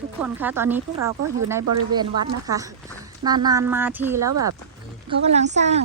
ทุกคนคะตอนนี้พวกเราก็อยู่ในบริเวณวัดนะคะ นานๆมาทีแล้วแบบเขากำลังสร้าง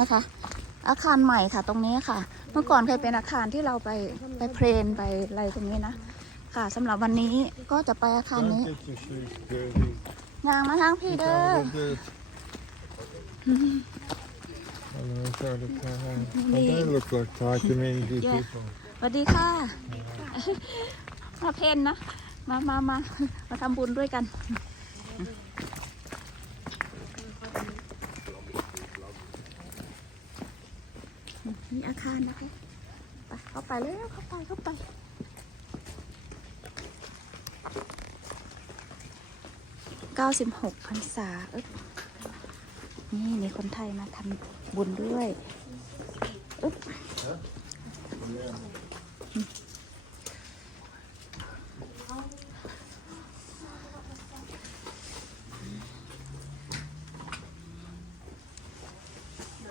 นะคะ อาคารใหม่ค่ะ ตรงนี้ค่ะ เมื่อก่อนเคยเป็นอาคารที่เราไปไปเพลนไปอะไรตรงนี้นะค่ะสำหรับวันนี้ก็จะไปอาคารนี้ Belki şu gördüğün ยางมาทางพี่เด้อ Evet. Allah'ım şöyle tamam. Ne? They look like takimin good Yeah. people. สวัสดีค่ะมาเพนนะ มามามามาทำบุญด้วยกันมีอาคารนะคะไปเข้าไปเลยเข้าไปเข้าไปเก้าสิบหกพรรษาเอ๊บนี่มีคนไทยมาทำบุญด้วยอึ๊บ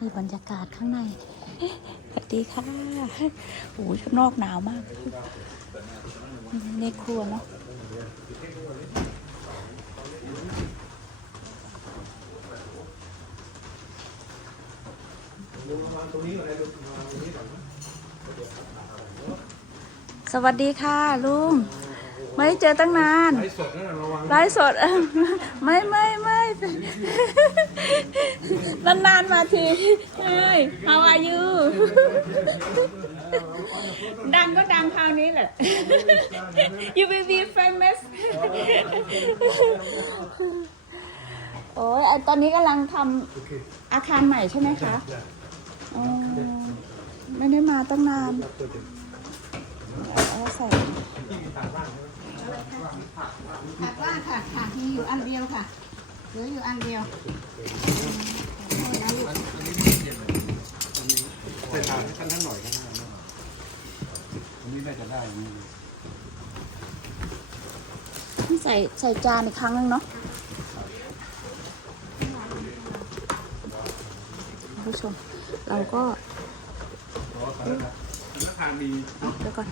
มีบรรยากาศข้างในสวัสดีค่ะโอ้ยข้างนอกหนาวมากในครัวเนาะสวัสดีค่ะลุง ไม่ได้เจอตั้งนานไอ้สดนั่นน่ะระวังไลฟ์สดไม่ไม่ไม่นานๆมาทีเฮ้ย how are you ดังก็ดังคราวนี้แหละ you will be famous โอ้ยไอ้ตอนนี้กำลังทำอาคารใหม่ใช่ไหมคะอ๋อไม่ได้มาตั้งนานเอาใส่ ผักว่างค่ะค่ะมีอยู่อันเดียวค่ะเหลืออยู่อันเดียวเส้นทางให้ท่านท่านหน่อยกันนะอันนี้น่จะได้นี่ใส่ใส่จานอีกครั้งหนึงเนาะคุณผู้ชม เราก็สำนักทางมีเดี๋ยวก่อน